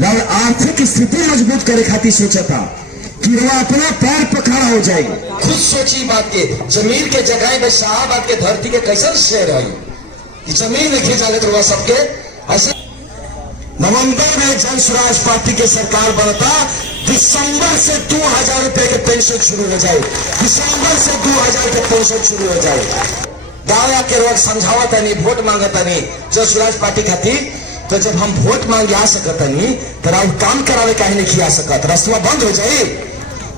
और आर्थिक स्थिति मजबूत करे खातिर सोचता कि वो अपना पैर पर खड़ा हो जाए। खुद सोची बात के जमीन के जगह में शाहबाद के धरती के कैसन शेर है जमीन में खींचा तो सबके ऐसे। नवंबर में जन स्वराज पार्टी के सरकार बनता, दिसंबर से 2000 रुपए के पेंशन शुरू हो जाए। दिसंबर से 2000 के पेंशन शुरू हो जाए। दावा के रोज समझावता नहीं, वोट मांगता नहीं जन स्वराज पार्टी खातिर। तो जब हम वोट मांगे आ सकता नहीं तो राव काम करावे कहीं नहीं खिया सकत, रस्तवा बंद हो जाए।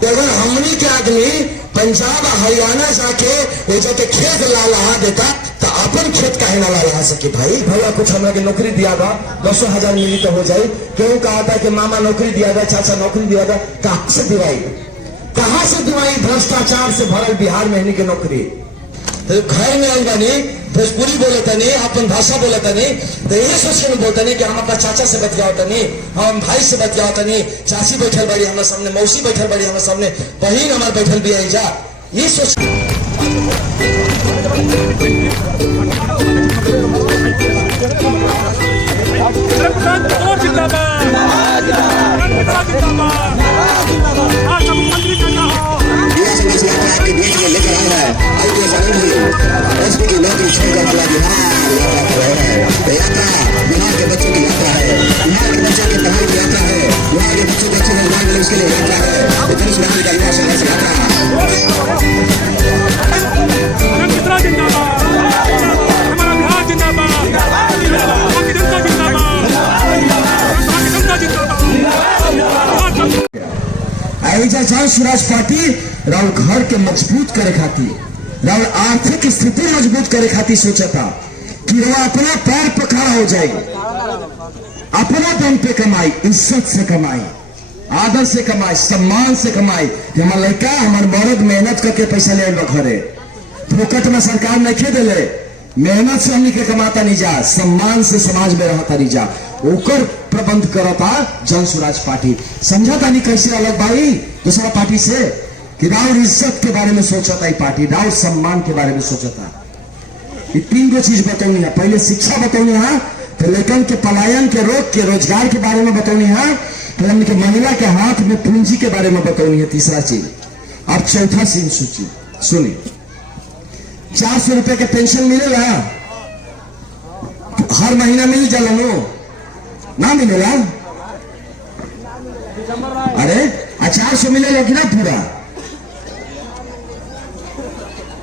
अगर हमनी के आदमी पंजाब हरियाणा जाके ये जाके खेत ला लहा देता तो अपन खेत काहे ना ला लहा सके। भाई भैया कुछ हमरा के नौकरी दिया था, 10,000 मिली तो हो जाए। क्यों कहा था कि मामा नौकरी दिया था, चाचा नौकरी दिया था, कहां से दिवाई, कहां से दिवाई? भ्रष्टाचार से भरल बिहार में नहीं के नौकरी। तो घर में आई बनी भोजपुरी बोले तनी, अपन भाषा बोले तनी, तो ये सोच के बोलते नहीं कि हम अपना चाचा से बतियाओ तनी, हम भाई से बतियाओ तनी, चाची बैठल बड़ी हमारे सामने, मौसी बैठल बड़ी हमारे सामने, बहन हमारे बैठल भी आई जा, ये सोच। के बीच में लेकर आ रहा है एसपी की नौकरी छोड़कर वाला यात्रा बिहार के बच्चों की यात्रा है, बिहार के बच्चों की पढ़ाई की यात्रा है, बिहार के बच्चों के अच्छे रोजगार मिले उसके लिए यात्रा है। धनुष राशि का युवा संघर्ष यात्रा जन स्वराज पार्टी राव घर के मजबूत करे खातिर, राव आर्थिक स्थिति मजबूत करे खातिर सोचता कि वो अपना पैर पर खड़ा हो जाए, अपना दम पे कमाई, इज्जत से कमाई, आदर से कमाई, सम्मान से कमाई। हमारे लड़का हमारे मर्द मेहनत करके पैसा ले घरे, फोकट में सरकार नहीं खे दिले, मेहनत से हमनी के कमाता नहीं जा, सम्मान से समाज में रहता नहीं जा, ओकर प्रबंध करता जन स्वराज पार्टी। समझाता नहीं कैसे अलग भाई दूसरा पार्टी से कि राव इज्जत के बारे में सोचता है पार्टी, राव सम्मान के बारे में सोचता। ये 3 गो चीज बतौनी है। पहले शिक्षा बतौनी है, फिर लेकिन के पलायन के रोक के रोजगार के बारे में बतौनी है, फिर हमने के महिला के हाथ में पूंजी के बारे में बतौनी है, तीसरा चीज। अब चौथा सीन सूची सुनी। 400 रुपए के पेंशन मिलेगा हर महीना, मिल जाला ना मिलेगा? अरे 400 मिलेगा कि ना पूरा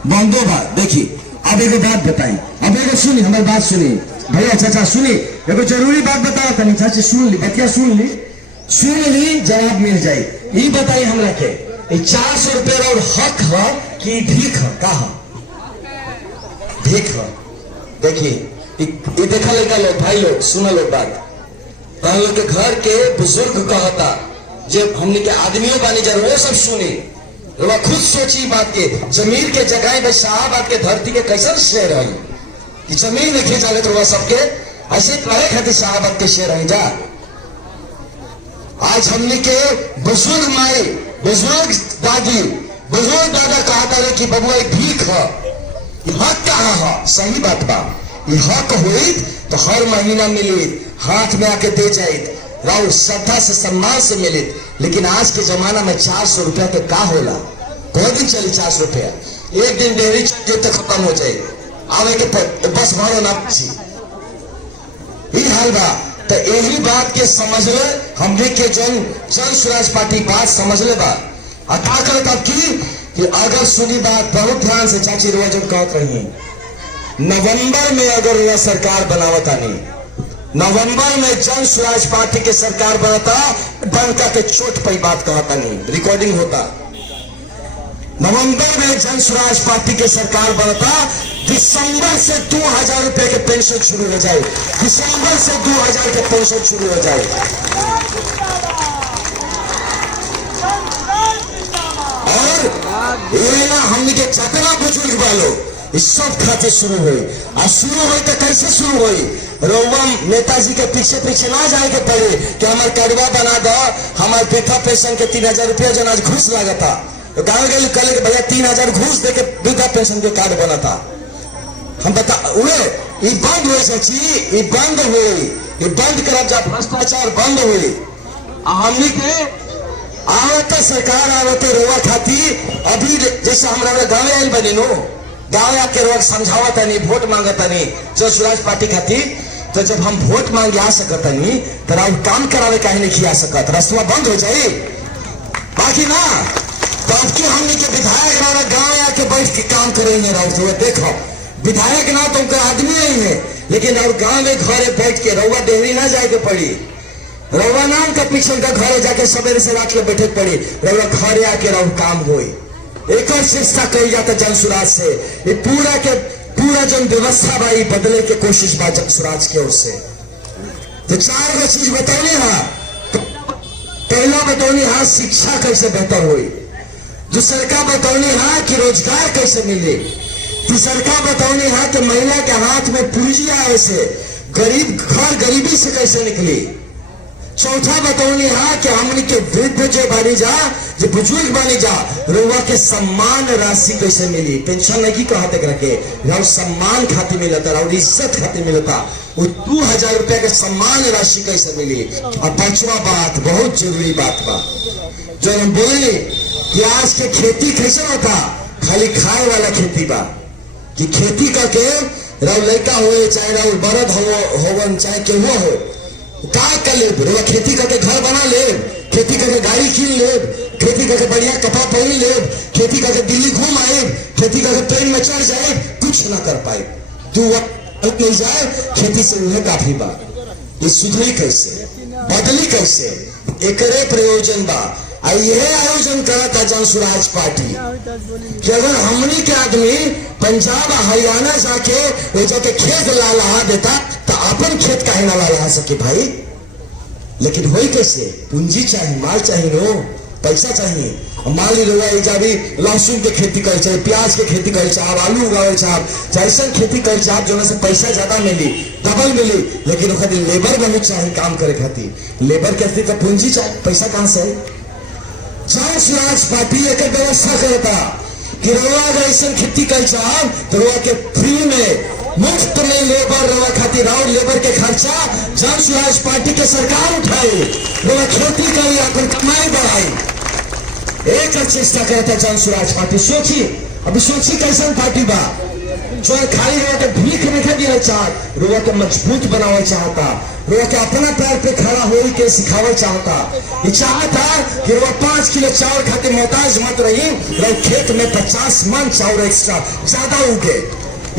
बंदो बात। देखिए अब एक बात बताई, अब एक सुनी हमारी बात सुनी भैया चाचा सुनी, एगो जरूरी बात बताओ तनी चाची, सुन ली बतिया, सुन ली जवाब मिल जाए। ये बताई हमरा के 400 रुपये और हक है कि भीख है? कहा भीख है? देखिए ये देखा लड़का लोग, भाई लोग सुना लोग बात, हम लोग के घर के बुजुर्ग कहता जब हमने के आदमियों बानी जरूर सब सुनी, वो खुद सोची बात के जमीन के जगह में शाहबाद के धरती के कैसन शेर है कि जमीन में खींचा ले तो सबके ऐसे रहे खातिर शाहबाद के शेर है जा। आज हमने के बुजुर्ग माई, बुजुर्ग दादी, बुजुर्ग दादा कहता रहे कि बबुआ एक भीख है, हक कहा है? सही बात बा, ये हक हुई तो हर महीना मिली, हाथ में आके दे जाए, राव श्रद्धा से सम्मान से मिले। लेकिन आज के जमाना में 400 रुपया के का होला? कोई दिन चली 400 रुपया, एक दिन डेयरी तक खत्म हो जाए, आवे के बस भरो ना ही हाल बा। तो यही बात के समझ ले हमने के जन स्वराज पार्टी बात समझ ले बा। अताकत अब कि अगर सुनी बात बहुत ध्यान से चाची रोज कहत रही, नवंबर में अगर वह सरकार बनावता नहीं, नवंबर में जन स्वराज पार्टी के सरकार बनता, डंका के चोट पर बात कहता नहीं, रिकॉर्डिंग होता। नवंबर में जन स्वराज पार्टी के सरकार बनता, दिसंबर से 2000 रुपए के पेंशन शुरू हो जाए, दिसंबर से 2000 के पेंशन शुरू हो जाए। और ये ना हमने के जितना बुजुर्ग वालों इस सब खाते शुरू हुई, और शुरू हुई तो कैसे शुरू हुई? रोवम नेताजी के पीछे पीछे ना जाए के पड़े कि हमारे कार्डवा बना दो, हमारे वृद्धा पेंशन के 3000 रुपया जो आज घूस लगता, तो गाँव गए कल भैया 3000 घूस दे के वृद्धा पेंशन के कार्ड बना था। हम बता उन्हें ये बंद हुए सची, ये बंद हुए, ये बंद करब जब भ्रष्टाचार बंद हुए। हमनी के आवत सरकार आवत रोवा खाती अभी जैसे हमारा गाँव आयल बनी नो, गाँव आके रोवा समझावत नहीं, वोट मांगत नहीं जो स्वराज पार्टी खाती। तो जब हम वोट मांगे आ सकत नहीं तो राउर काम करावे काहे नहीं किया सकत, रस्तवा बंद हो जाए बाकी ना। तो अब की हमने के विधायक ना गाँव आके बैठ के काम करेंगे राउर। तो देखो विधायक ना तो उनका आदमी नहीं है, लेकिन राउर गाँव में घरे बैठ के रउआ डेहरी ना जाए के पड़ी, रउआ नाम का पीछे का घरे जाके सवेरे से रात के बैठे पड़ी, रउआ घरे आके राउर काम होई। एक और चेष्टा कही जाता जनसुराज से, ये पूरा जन व्यवस्था भाई बदले के कोशिश बा जनसुराज की ओर से। तो 4 गो चीज बतौनी है। पहला बतौनी है शिक्षा कैसे बेहतर हुई, दूसर का बतौनी है कि रोजगार कैसे मिले, तीसर का बतौनी है कि महिला के हाथ में पूंजी आए से गरीब घर गरीबी से कैसे निकली, चौथा बतौनी है कि हमने के वृद्ध जो बानी जा, जो बुजुर्ग बानी जा, रुआ के सम्मान राशि कैसे मिली, पेंशन नहीं कहा तक रखे राव सम्मान खाती मिलता, राव इज्जत खाती मिलता, वो 2000 रुपया के सम्मान राशि कैसे मिली। और 5वां बात बहुत जरूरी बात बा जो हम बोले कि आज के खेती कैसे होता, खाली खाए वाला खेती बा कि खेती करके राव लड़का हो चाहे राव बरद होवन चाहे केहू हो का कर ले, खेती करके घर बना ले, खेती करके गाड़ी कीन ले, खेती करके बढ़िया कपड़ा पहन ले, खेती करके दिल्ली घूम आए, खेती करके ट्रेन में चढ़ जाए, कुछ ना कर पाए, 2 वक्त नहीं जाए, खेती से उन्हें काफी बा। ये सुधरी कैसे, बदली कैसे, एकरे प्रयोजन बा। यह आयोजन करा था जनसुराज पार्टी कि अगर हमनी के आदमी पंजाब हरियाणा जाके खेत ला लहा देता तो अपन खेत काहे ना ला लहा सके भाई। लेकिन होई कैसे, पूंजी चाहिए, माल चाहिए, नो पैसा चाहिए। मान ली लोग जाबी लहसुन के खेती कर चाहे, प्याज के खेती कर चाहे, आलू उगावे चाहे, जैसन खेती कर चाहे जो से पैसा ज्यादा मिली, डबल मिली, लेकिन खातिर लेबर बहुत चाहिए काम करे खातिर। लेबर के तो पूंजी चाहिए, पैसा कहां से है। जनसुराज पार्टी एक व्यवस्था करता कि रवा अगर ऐसा खेती कर चाह तो रवा के फ्री में मुफ्त में लेबर रवा खातिर और लेबर के खर्चा जनसुराज पार्टी के सरकार उठाए, रवा खेती करी अपन कमाई बढ़ाई। एक चेष्टा करता जनसुराज पार्टी। सोची अभी सोची कैसा पार्टी बा जो खाली रवा के भीख नहीं दिया चाह, रवा के मजबूत बनावे चाहता, रवा के अपना पैर पे खड़ा हो के सिखावे चाहता। ये चाहता कि रवा 5 किलो चावल खाते मोहताज मत रही, खेत में 50 मन चावल एक्स्ट्रा ज्यादा उगे,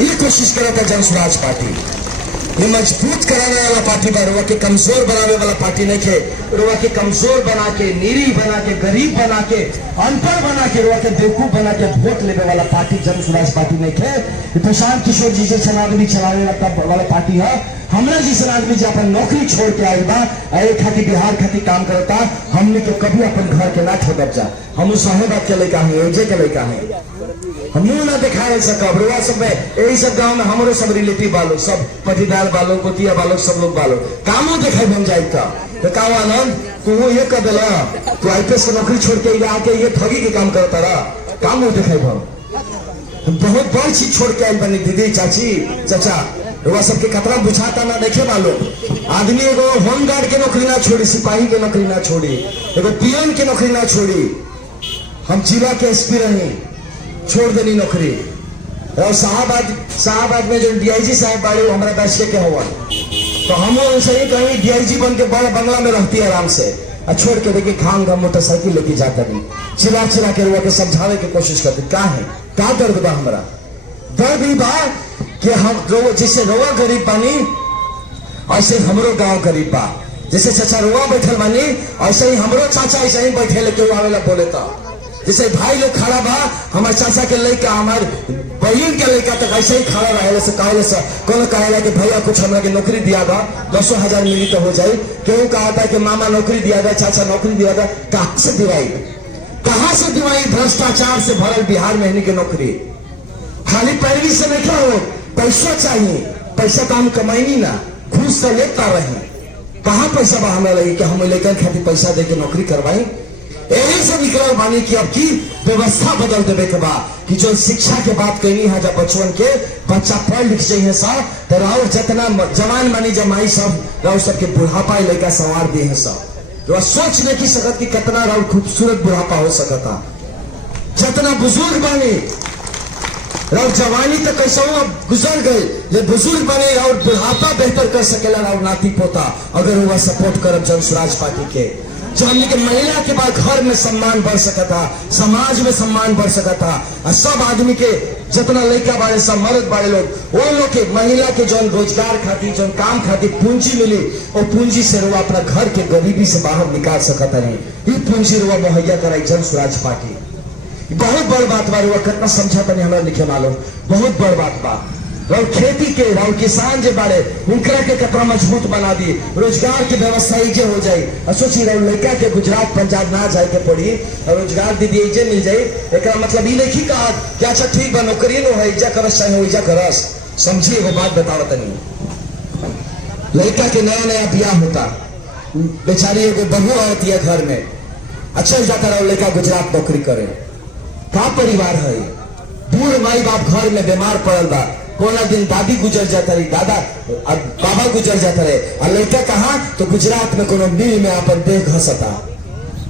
ये कोशिश करता जनसुराज पार्टी। ये मजबूत कराने वाला पार्टी बा, रुआ के कमजोर बनाने वाला पार्टी नहीं खे। रुआ के कमजोर बना के, निरीह बना के, गरीब बना के, अनपढ़ बना के, रुआ के बेवकूफ बना के वोट लेने वाला पार्टी जनसुराज पार्टी नहीं खे। प्रशांत किशोर जी जैसे आदमी चलाने वाला पार्टी है, हमरा जैसे आदमी जो अपन नौकरी छोड़ के आए बा, एक खातिर बिहार खातिर काम करता, हमने के कभी अपन घर के ना छोड़ब जा। हम साहेबाद के लड़का है, एजे के लड़का है, हम मुंह ना दिखाए सकब। रुआ सब में यही सब गांव में हमारे सब रिलेटिव वालों, सब पटीदार वालों, गोतिया वालों, सब लोग वालों कामो दिखाई बन जाए तो का आनंद तू ये कर देला, तू आईपीएस की नौकरी छोड़ के आके ये ठगी के काम करता रहा, काम दिखाई बन बहुत बड़ी चीज छोड़ के आई बनी दीदी, चाची, चाचा, रुआ सबके कतरा बुझाता ना देखे वालों। आदमी एगो होमगार्ड के नौकरी ना छोड़ी, सिपाही के नौकरी ना छोड़ी, एगो पीएन के नौकरी ना छोड़ी, हम जिला के एसपी रही, छोड़ देनी नौकरी। और साहबाद में जो डीआईजी साहब बाड़े वो हमारा बैच के हुआ, तो हम उनसे ही कहीं डीआईजी बन के बड़ा बंगला में रहती है आराम से, और छोड़ के देखिए खांगा मोटरसाइकिल लेके जाता नहीं, चिल्ला के रुआ के समझाने की कोशिश करते। क्या है का दर्द बा, हमारा दर्द ही बा कि हम जिससे रोआ गरीब बानी ऐसे हमरो गांव गरीब बा। जैसे चाचा रुआ बैठल बानी ऐसे ही हमरो चाचा ऐसे ही बैठे लेके आवेला बोले तो जैसे भाई लोग खड़ा बा, हमारे चाचा के लड़का, हमारे बहन के लड़का तक ऐसे ही खड़ा रहे से कहे से कौन कहेला कि भैया कुछ हमरा के नौकरी दिया था, 10,000 मिली तो हो जाए। क्यों कहा था कि मामा नौकरी दिया था, चाचा नौकरी दिया था, कहां से दिवाई, कहां से दिवाई? भ्रष्टाचार से भरल बिहार में नहीं की नौकरी, खाली पैरवी से नहीं हो, पैसा चाहिए, पैसा तो हम कमाई ना, घूस से लेता रहे, कहाँ पैसा बा हमें लगी कि हम लेकर खातिर पैसा दे के नौकरी करवाई। यही से निकल मानी कि अब की व्यवस्था बदल देवे के बा कि जो शिक्षा के बात कहनी है जब बचपन के बच्चा पढ़ लिख जाइए सब तो राउर जितना जवान मानी जमाई सब राउर सबके बुढ़ापा लड़का सवार दिए हैं सब तो सोच नहीं की सकत कि कितना राउर खूबसूरत बुढ़ापा हो सकता जितना बुजुर्ग बने राउर जवानी तो कैसा गुजर गए ले बुजुर्ग बने और बुढ़ापा बेहतर कर सकेला राउर नाती पोता अगर वह सपोर्ट करब जन स्वराज पार्टी के जो हमने के महिला के बाद घर में सम्मान बढ़ सकता समाज में सम्मान बढ़ सकता और सब आदमी के जितना लड़का बाड़े सब मर्द बाड़े लोग वो लोग के महिला के जो रोजगार खातिर जो काम खातिर पूंजी मिली वो पूंजी से रुआ अपना घर के गरीबी से बाहर निकाल सकता नहीं ये पूंजी रुआ मुहैया कराई जन स्वराज पार्टी बहुत बड़ बात बा रुआ कितना समझाता नहीं हमारा लिखे मालूम बहुत बड़ बात बा और खेती के और किसान जो बारे उनकरा के कितना मजबूत बना दी रोजगार की व्यवस्था इजे हो जाए और सोची रहो लड़का के गुजरात पंजाब ना जाए के पड़ी और रोजगार दीदी इजे मिल जाए एक मतलब ये नहीं कहा कि अच्छा ठीक बा नौकरी नो है इजा करस चाहे इजा करस समझिए वो बात बताओ तनी लड़का के नया नया ब्याह होता बेचारी एगो बहू आती है घर में अच्छा जाता रहो लड़का गुजरात नौकरी करे का परिवार है बूढ़ माई बाप घर में बीमार पड़ल बा कोना दिन दादी गुजर जाता रही दादा बाबा गुजर जाता रहे और लड़का कहा तो गुजरात में कोनो मिल में अपन देह घसता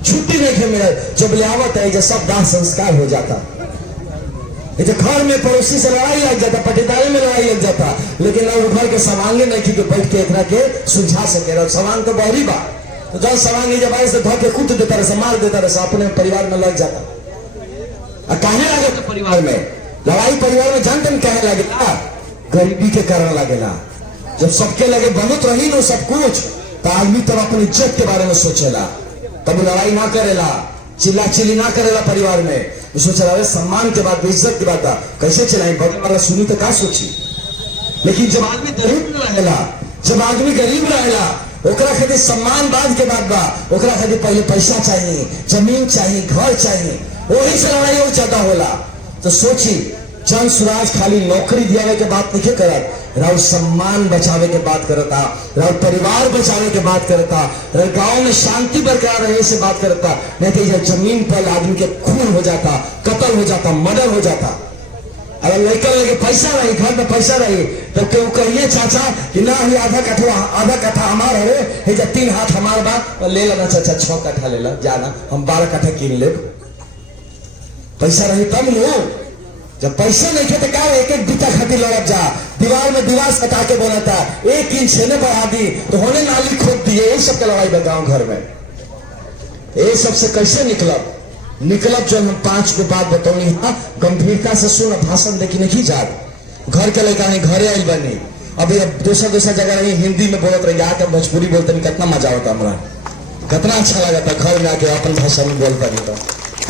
छुट्टी नहीं मिले जब ले आवत है जब सब दाह संस्कार हो जाता ये घर में पड़ोसी से लड़ाई लग जाता पटीदारी में लड़ाई लग जाता लेकिन लोग घर के सवांगे नहीं कि बैठ के एक के सुलझा सके सवांग तो बहरी बा तो जब सवांग जब आए से धो के कूद देता रहे मार देता रहे अपने परिवार में लग जाता कहने लगे तो परिवार में लड़ाई परिवार में जानते नहीं कहने लगेगा गरीबी के कारण लगेगा जब सबके लगे बहुत रही नो सब कुछ तो आदमी तब अपनी इज्जत के बारे में सोचेला तब लड़ाई ना करेला चिल्ला चिल्ली ना करेला परिवार में सोचेला सम्मान के बाद इज्जत की बात कैसे चलाई बदल वाला सुनी तो क्या सोची लेकिन जब आदमी गरीब रहेला जब आदमी गरीब रहेला ओकरा खातिर सम्मान बाद के बाद बा ओकरा खातिर पहले पैसा चाहिए जमीन चाहिए घर चाहिए वही से लड़ाई और ज्यादा होला तो सोची जन स्वराज खाली नौकरी दियावे के बात नहीं करत राव सम्मान बचावे के बात करता राव परिवार बचावे के बात करता राव गांव में शांति बरकरार रहे से बात करता नहीं तो जमीन पर आदमी के खून हो जाता कत्ल हो जाता मर्डर हो जाता अगर लड़का लगे पैसा रही घर में पैसा रही तो क्यों कहिए चाचा कि ना ही आधा कट्ठा हमार है जब 3 हाथ हमार बा ले लेना चाचा 6 कट्ठा ले ला जाना हम 12 कट्ठा कीन ले पैसा रही तब लो जब पैसे नहीं थे तो क्या एक एक बीता खातिर लड़क जा दीवार में दीवार सटा के बोला था 1 इंच छेने बढ़ा दी तो होने नाली खोद दिए यही सबके लड़ाई बताओ घर में ये सबसे कैसे निकलब जो हम 5 को बात बताऊंगी हाँ गंभीरता से सुन भाषण लेकिन नहीं जात घर के लड़का नहीं घरे आई बनी अभी अब दूसरा जगह रही हिंदी में बोलत रही आके भोजपुरी बोलते नहीं कितना मजा होता हमारा कितना अच्छा लगा था घर में आके अपन भाषा में बोलता नहीं तो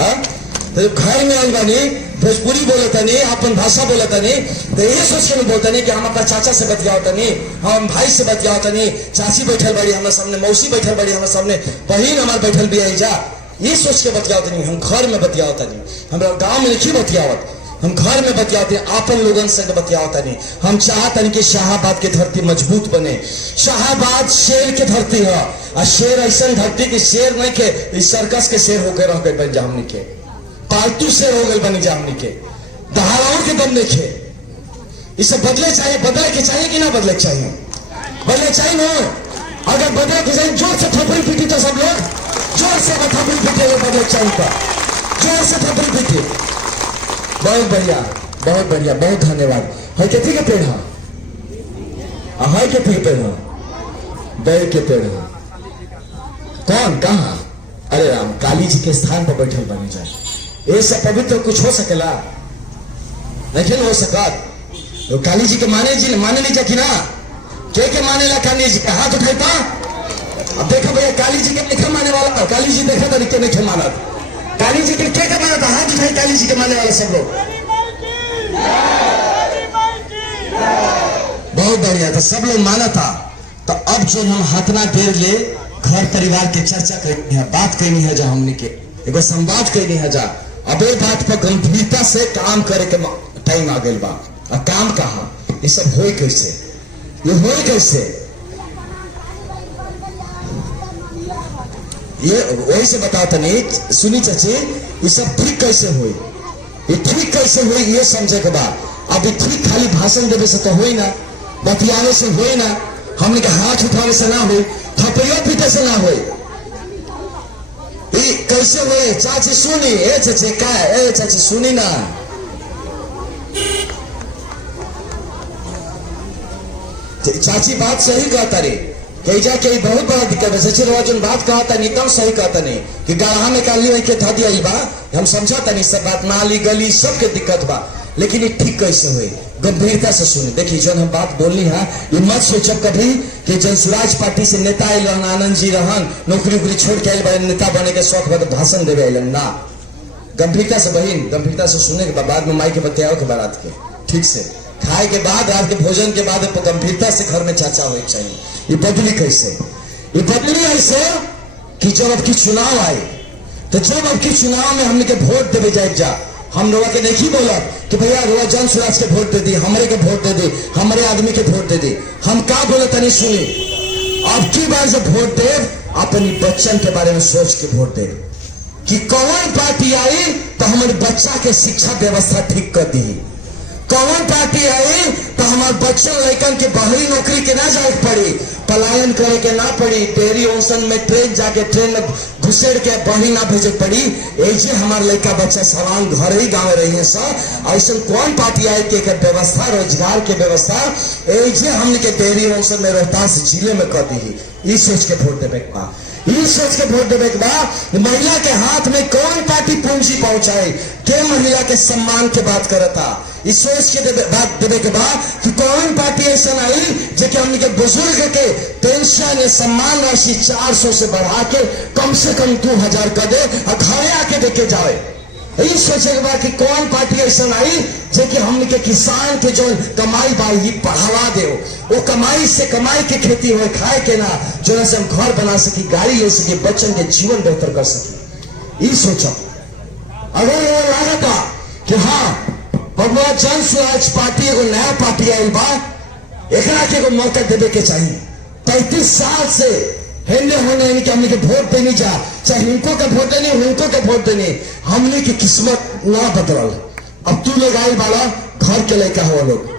हाँ तो घर में आई बनी भोजपुरी बोलता नहीं अपन भाषा बोलता नहीं तो ये सोच के बोलता नहीं कि हम अपना चाचा से बतियावता नहीं हम भाई से बतियावता नहीं चाची बैठल बड़ी हमारे सामने मौसी बैठल बड़ी हमारे सामने बहन हमारे बैठल भी आई जा ये सोच के बतियावता नहीं हम घर में बतियावता नहीं हम गाँव में नहीं बतियावत हम घर में बतियाते आपन लोगन से बतियावता नहीं हम चाहते हैं कि शाहाबाद की धरती मजबूत बने शाहाबाद शेर की धरती है और शेर ऐसा धरती की शेर नहीं के इस सर्कस के शेर होकर रह गए बन जामनी के पालतू शेर हो गए बनी जामनी के दहाड़ों के दम देखे इसे बदले के चाहिए कि ना बदले चाहिए बदले चाहिए ना अगर बदले के चाहिए जोर से थपड़ी पीटी तो सब लोग जोर से थपड़ी पीटे बदले चाहिए तो जोर से थपड़ी पीटे बहुत बढ़िया बहुत धन्यवाद है के पेड़ है के पेड़ है बैल के पेड़ है कौन कहा अरे राम काली जी के स्थान पर बैठल बने जाए ये सब पवित्र कुछ हो सकेला नहीं हो सका तो काली जी के माने लीजिए कि ना के माने ला काली जी का हाथ उठाता अब देखो भैया काली जी के नहीं माने वाला काली जी देखा तरीके नहीं माना काली जी के क्या माना था हाथ उठाई काली जी के माने वाले सब लोग बहुत बढ़िया था सब लोग माना था तो अब जो हम हाथना देर ले घर परिवार के चर्चा करनी है बात करनी है जो हमने के एगो संवाद करनी है जा अब ये बात पर गंभीरता से काम करे के टाइम आ गई बा और काम कहा ये सब होए कैसे ये होए कैसे ये वही से बताओ तनी, सुनी चाची, ये सब ठीक कैसे हुई, ये ठीक कैसे हुई ये समझे के बाद। अभी ठीक खाली भाषण देवे से तो हुई ना, बतियावे से हुई ना, हमने के हाथ उठावे से ना हुई, थपड़ियों पीटे से ना हुई। ये कैसे हुई चाची सुनी, ए चाची का, ए चाची सुनी ना, चाची बात सही कहता रे, कही जा के बहुत बड़ा दिक्कत है। सचिन राजन बात कहता नहीं, एकदम सही कहता नहीं कि गढ़ा में काली वही के था दिया बा, हम समझाता नहीं सब बात, नाली गली सबके दिक्कत बा, लेकिन ये ठीक कैसे हुई गंभीरता से सुने। देखिए जो हम बात बोलनी है, ये मत सोचो कभी कि जन स्वराज पार्टी से नेता आयल रहन, आनंद जी रहन, नौकरी उकरी छोड़ के आयल बड़े नेता बने के शौक बा भाषण देवे आयल ना। गंभीरता से बहन, गंभीरता से सुनने के बाद में माई के बतियाओ के बारात के ठीक से खाए के बाद, रात के भोजन के बाद गंभीरता से घर में चर्चा होनी चाहिए। ये बदली कैसे, ये बदली ऐसे कि जब अब की चुनाव आए, तो जब अब की चुनाव में हमने के वोट देवे जाए जा, हम लोग के नहीं बोला कि भैया रोआ जन स्वराज के वोट दे दी, हमारे के वोट दे दी, हमारे आदमी के वोट दे दी। हम क्या बोले तनी सुनी, अब की बार जब वोट दे, अपनी बच्चन के बारे में सोच के वोट दे कि कौन पार्टी आई तो हमारे बच्चा के शिक्षा व्यवस्था ठीक कर दी, कौन पार्टी आई तो हमारे बच्चों लड़कन के बाहरी नौकरी के ना जाए पड़ी, पलायन करे के ना पड़ी, डेयरी ओसन में ट्रेन जाके ट्रेन में घुसेड़ के बाहरी ना भेजे पड़ी। ऐसे हमारे लड़का बच्चा सवाल घर ही गाँव रही है सब। ऐसा कौन पार्टी आई के व्यवस्था, रोजगार के व्यवस्था ऐसे हमने के डेयरी ओसन में रोहतास जिले में कर दी। ये सोच के वोट देवे के बाद, ये सोच के वोट देवे के बाद महिला के हाथ में कौन पार्टी पूंजी पहुंचाए, के महिला के सम्मान के बात करता, इस सोच के बात देवे के बाद कि कौन पार्टी ऐसा आई जो कि हमने के बुजुर्ग के पेंशन सम्मान राशि 400 से बढ़ा के कम से कम 2000 कर दे और घरे आके देके जाए। यही सोचे के बाद कि कौन पार्टी ऐसा आई जो कि हमने के किसान के जो कमाई बाई बढ़ावा दे, वो कमाई से कमाई के खेती हो खाए के ना, जो से हम घर बना सकी, गाड़ी ले सके, बच्चन के जीवन बेहतर कर सके। ये सोचो अगर वो लागता कि हाँ भगवान जन स्वराज पार्टी एगो नया पार्टी आयल बा, एकरा के एगो मौका देवे के चाहिए। 35 साल से हेले होने यानी कि हमने के वोट देनी जा, चाहे इनको के वोट देनी, उनको के वोट देनी, हमने की किस्मत ना बदलल। अब तू लोग आयल बाला घर के लड़का हो, लोग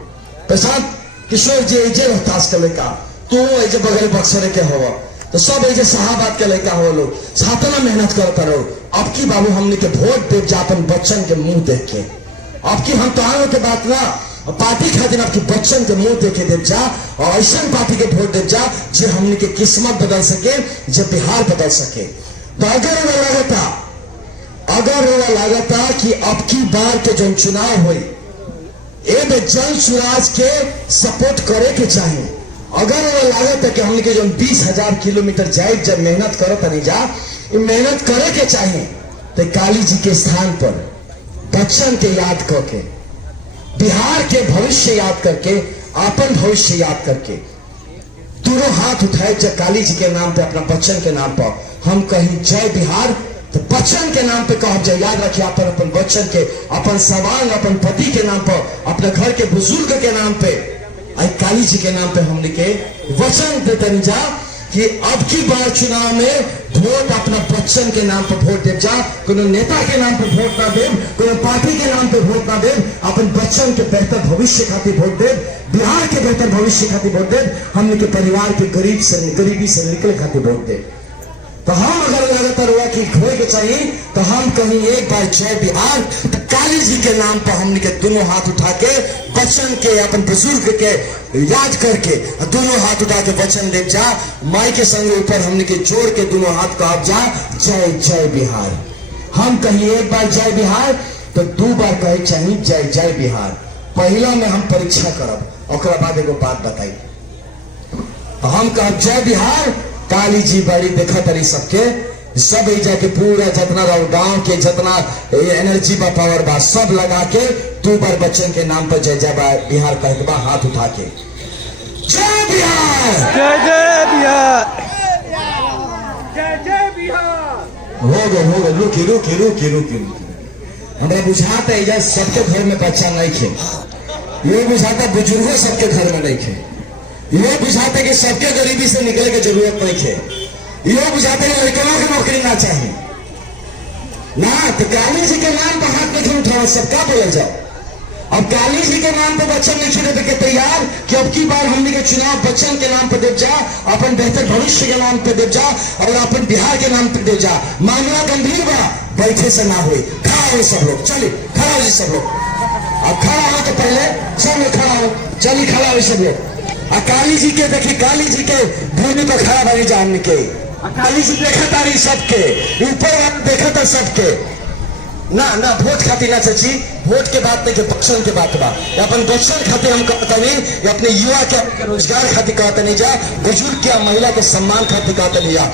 प्रशांत किशोर जी ऐजे रोहतास के लड़का, तू ऐजे बगल बक्सर के हो, तो सब ऐजे शाहबाद के लड़का हो, लोग सातना मेहनत करता रहो। अब की बाबू हमने के वोट दे जा अपन बच्चन के मुंह देख के, अब की हम तो के बात ना पार्टी खातिर आपकी बच्चन के मुंह देखे दे जा, और ऐसा पार्टी के वोट दे जा जो हमने के किस्मत बदल सके, जो बिहार बदल सके। तो अगर वो लागता कि अब की बार के जो चुनाव हुई ए जन स्वराज के सपोर्ट करे के चाहिए। अगर वो लागत है कि हमने के जो 20,000 किलोमीटर जाए जब मेहनत करो तनी जा, मेहनत करे के चाहिए, तो काली जी के स्थान पर बच्चन के याद करके, बिहार के भविष्य याद करके, अपन भविष्य याद करके दोनों हाथ उठाए जब काली जी के नाम पे, अपना बच्चन के नाम पर हम कहीं जय बिहार, तो बच्चन के नाम पे कहो जय। याद रखिए अपन अपन बच्चन के, अपन सवाल, अपन पति के नाम पर, अपने घर के बुजुर्ग के नाम पे, आई काली जी के नाम पे हमने के वचन देते जा कि अब की बार चुनाव में वोट अपना बच्चन के नाम पर वोट दे जा, कोनो नेता के नाम पर वोट ना दे, कोनो पार्टी के नाम पर वोट ना दे, अपन बच्चन के बेहतर भविष्य खातिर वोट दे, बिहार के बेहतर भविष्य खातिर वोट दे, हमने के परिवार के गरीबी से निकले खातिर वोट दे। तो हम अगर लगातार हुआ कि खोए के चाहिए, तो हम कहीं एक बार जय बिहार, तो काली जी के नाम पर हमने के दोनों हाथ उठा के बच्चन के, अपन बुजुर्ग के याद करके दोनों हाथ उठा के वचन दे जा, माई के संग ऊपर हमने के जोड़ के दोनों हाथ का आप जा जय जय बिहार। हम कहीं एक बार जय बिहार तो 2 बार कहे चाहिए जय जय बिहार। पहला में हम परीक्षा करब, और बाद एगो बात बताई, तो हम कह जय बिहार, काली जी बड़ी देखा तरी सबके, सब जाके पूरा जितना गांव के जितना एनर्जी बा, पावर बा, सब लगा के 2 बार बच्चन के नाम पर जय जय बिहार कह के बा, हाथ उठा के जय बिहार, जय जय बिहार, जय जय बिहार। हो गए रुकी। हमें बुझाता है सबके घर में बच्चा नहीं खे, ये बुझाता बुजुर्गों सबके घर में नहीं खे, ये बुझाते कि सबके गरीबी से निकले की जरूरत नहीं है, ये बुझाते कि लड़कों के नौकरी ना चाहिए ना, तो काली जी के नाम पर हाथ नहीं उठाओ, सब क्या बोले जाओ। अब काली जी के नाम पर बच्चन नहीं देवे के तैयार कि अब की बार हमने के चुनाव बच्चन के नाम पर देव जा, अपन बेहतर भविष्य के नाम पर देव जा और अपन बिहार के नाम पर देव जा। मामला गंभीर बा, बैठे से ना हुई, खड़ा हो सब लोग, चलिए खड़ा हो सब लोग। अब खड़ा हो तो पहले सब लोग खड़ा हो, चलिए खड़ा हो सब लोग। और काली जी के देखिए, काली जी के भूमि पर खड़ा बनी जान के, काली जी देखा तारी सबके ऊपर, देखा था सबके ना ना वोट खातिर ना चाची, वोट के बात नहीं के बच्चन के बात बा। अपन बच्चन खातिर हम कहता नहीं, या अपने युवा के रोजगार खातिर कहता नहीं जा, बुजुर्ग के महिला के सम्मान खातिर कहता नहीं जा।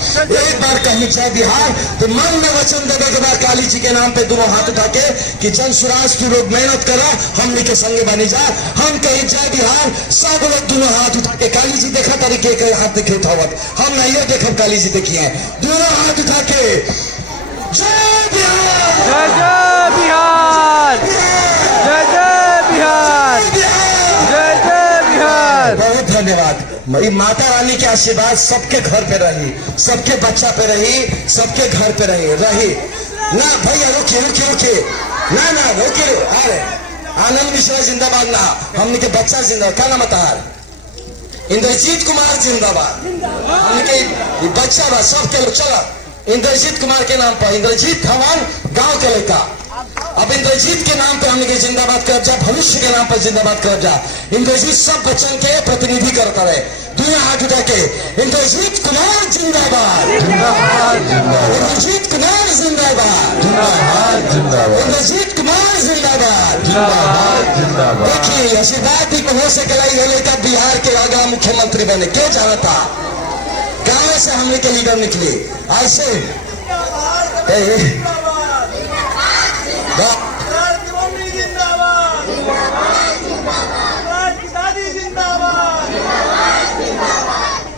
एक बार कहीं जय बिहार तो मन में वचन देवे के बाद काली जी के नाम पे दोनों हाथ उठा के कि जन सुराज की लोग मेहनत करो, हमने के संगे बनी जा। हम कहीं जय बिहार, सब लोग दोनों हाथ उठा के, काली जी देखा तरीके के हाथ देखे उठावत, हम नहीं देखो काली जी देखिए, दोनों हाथ उठा के जय बिहार, जय जय बिहार, जय जय बिहार, जय जय बिहार। बहुत धन्यवाद। माता रानी के आशीर्वाद सबके घर पे रही, सबके बच्चा पे रही, सबके घर पे रही ना भैया। रुकिए रुकिए रुकिए, ना ना रुकिए, अरे आनंद मिश्रा जिंदाबाद ना, हमने के बच्चा जिंदाबाद। क्या नाम बतार? इंद्रजीत कुमार जिंदाबाद, हमने के बच्चा बा, सबके लोग चला इंद्रजीत कुमार के नाम पर, इंद्रजीत धवन गांव के लड़का। अब इंद्रजीत के नाम पे हमने जिंदाबाद कर जा, भविष्य के नाम पर जिंदाबाद कर जा। इंद्रजीत सब बच्चन के प्रतिनिधि करता रहे, दुनिया हाथ उठा के इंद्रजीत कुमार जिंदाबाद, इंद्रजीत कुमार जिंदाबाद, इंद्रजीत कुमार जिंदाबाद। देखिए आशीर्वाद भी हो सकेला, ये लड़का बिहार के आगे मुख्यमंत्री बने, क्या चाहता गाँव से हमने के लीडर निकले ऐसे।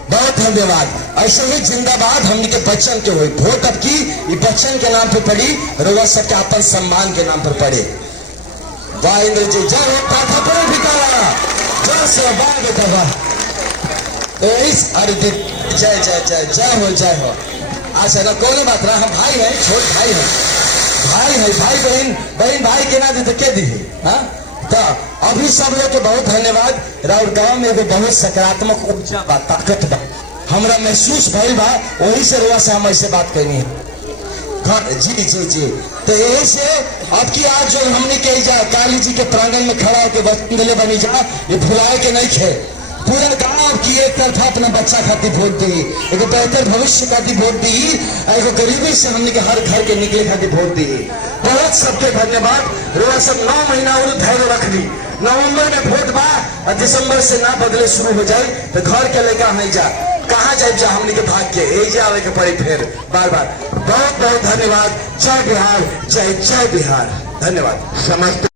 बहुत धन्यवाद। ऐसे ही जिंदाबाद हमने के बच्चन के हुई वोट, अब की ये बच्चन के नाम पर पड़ी, रोगा सबके अपन सम्मान के नाम पर पड़े। वाह इंद्र जी, जय हो पाथा पर बिकारा, जय से वाह बेटा वाह। तो इस अरे जय जय जय जय हो। अच्छा ना कौन बात रहा, हम भाई हैं, छोट भाई हैं, भाई बहन भाई के ना दे के दी। हाँ तो अभी सब लोग के बहुत धन्यवाद। राउर गांव में एगो बहुत सकारात्मक ऊर्जा बा, ताकत बा, हमरा महसूस भइल बा, वही से रुआ से हम ऐसे बात करनी है। जी तो यही से अब की आज जो हमने कही जा, काली जी के प्रांगण में खड़ा होकर वचन दिले बनी जा, ये भुलाए के नहीं थे। पूरा गांव की एक तरफा अपना बच्चा खातिर वोट दी, एक बेहतर भविष्य खातिर वोट दी, एक गरीबी से हमने के हर घर के निकले खातिर वोट दी। बहुत सबके धन्यवाद। रोआ सब 9 महीना और धैर्य रख ली, नवंबर में वोट बा और दिसंबर से ना बदले शुरू हो जाए तो घर के लेकर नहीं जा, कहाँ जाए जा हमने के भाग के एजे आवे के पड़ी फिर बार बार। बहुत बहुत धन्यवाद। जय बिहार, जय जय बिहार, धन्यवाद। समस्त